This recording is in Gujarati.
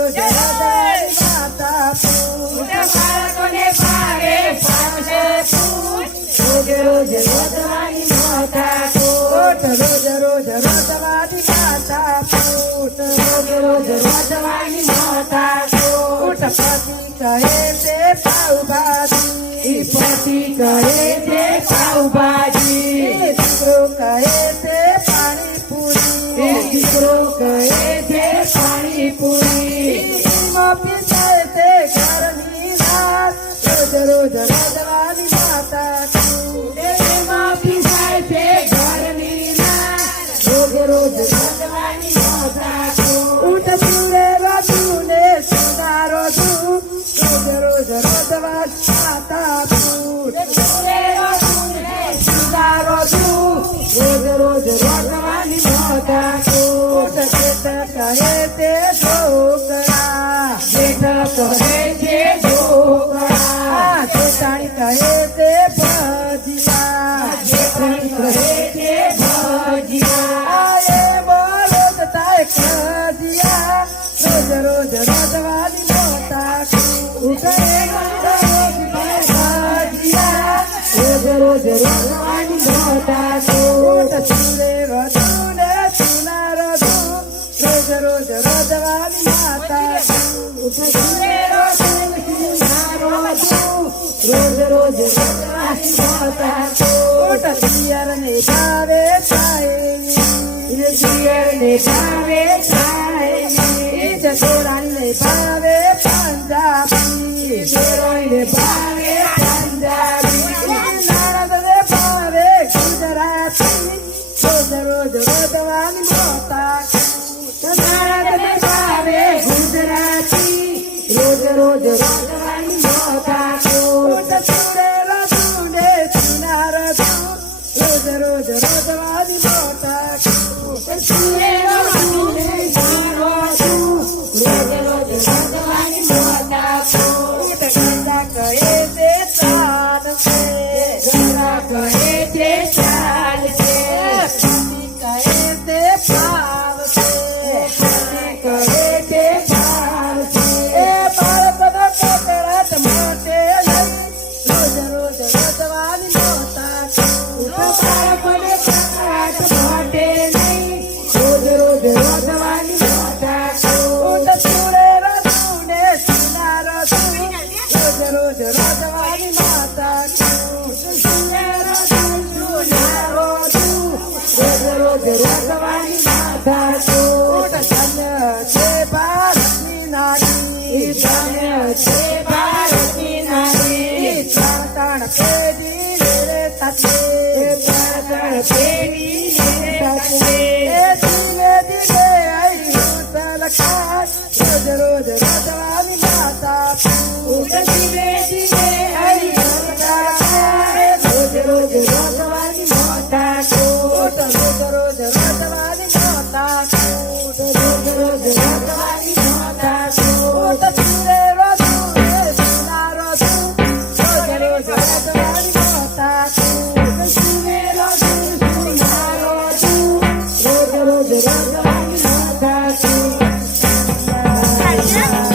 રોજ રજવાની માતા પૂત બાળકોને ભાવે પાવશે પૂત રોજ રોજ રજવાની માતા પૂત રોજ રોજ રજવાની માતા પૂત રોજ રોજ રજવાની માતા પૂત પતિ કહે છે પાવભાજી પતિ કહે છે પાવભાજી દીકરો કહે છે પાણીપુરી દીકરો કહે છે પાણીપુરી પીસાય છે ઘરની રાત રોજ રોજ રજવાની માતા પીસાય છે ઘરની રાત રોજ રોજ રજવાની માતા ઉઠ સુરે રજુને સુનારો દૂધ રોજ રોજ રજવાની માતા સુનારો દૂધ રોજ રોજ રજવાની માતા જેઠ કહે છે ઢોકળા જેઠ કહે છે ઢોકળા જેઠાણી કહે છે ભજીયા જેઠાણી કહે છે ભજીયા એ બોલો થાય ખજીયા રોજ રોજ રજવાની માતા ઉઠે ભજીયા રોજ રોજ રજવાની માતા સુરે રજુને સુના રજુ રોજ રોજ રજવાની માતા સુરે રોજ રોજ રજવાની માતા પિયર ને ભાવે થાય પિયર ને ભાવે થાય જસોરાણી ને ભાવે પંજાબી જસોરાણી ને ભાવે પંજાબી નારદ ને ભાવે ગુજરાતી રોજ રોજ રજવાની માતા નારદ ને ભાવે ગુજરાતી રોજ રોજ રજવાની માતા સુરે રજુને સુના રજુ રોજ રોજ રજવાની માતા સુરે રજુને સુના રજુ રોજ રોજ રજવાની માતા ગંગા કહે છે ચાલ છે ગંગા કહે છે ચાલ છે કહે છે ભાવ છે કહે છે ભાવ છે એ બાળકનો કોકળાટ માટે રોજ રોજ રજવાની માતા બાળકોને કોકળાટ માટે રોજ રોજ રજવાની માતા સુરે રજુને સુના રજુ રોજ રોજ રજવાની માતા સુરે રજુ સુના રજુ રોજ રોજ રજવાની માતા ધન્ય છે ભારતની નારી ધન્ય છે ભારતની નારી ત્રણ પેઢી રે સાથે ત્રણ પેઢી રે સાથે ધીમે ધીમે આવી લખાય રોજ રોજ રજવાની માતા ધીમે ધીમે આવી રોજ રોજ રજવાની માતા રોજ રોજ રજવાની માતા રોજ રોજ રજવાની માતા સુરે રજુ સુના રજુ રોજ રોજ રજવાની માતા સુરે રજુ સુના રજુ રોજ રોજ રજવાની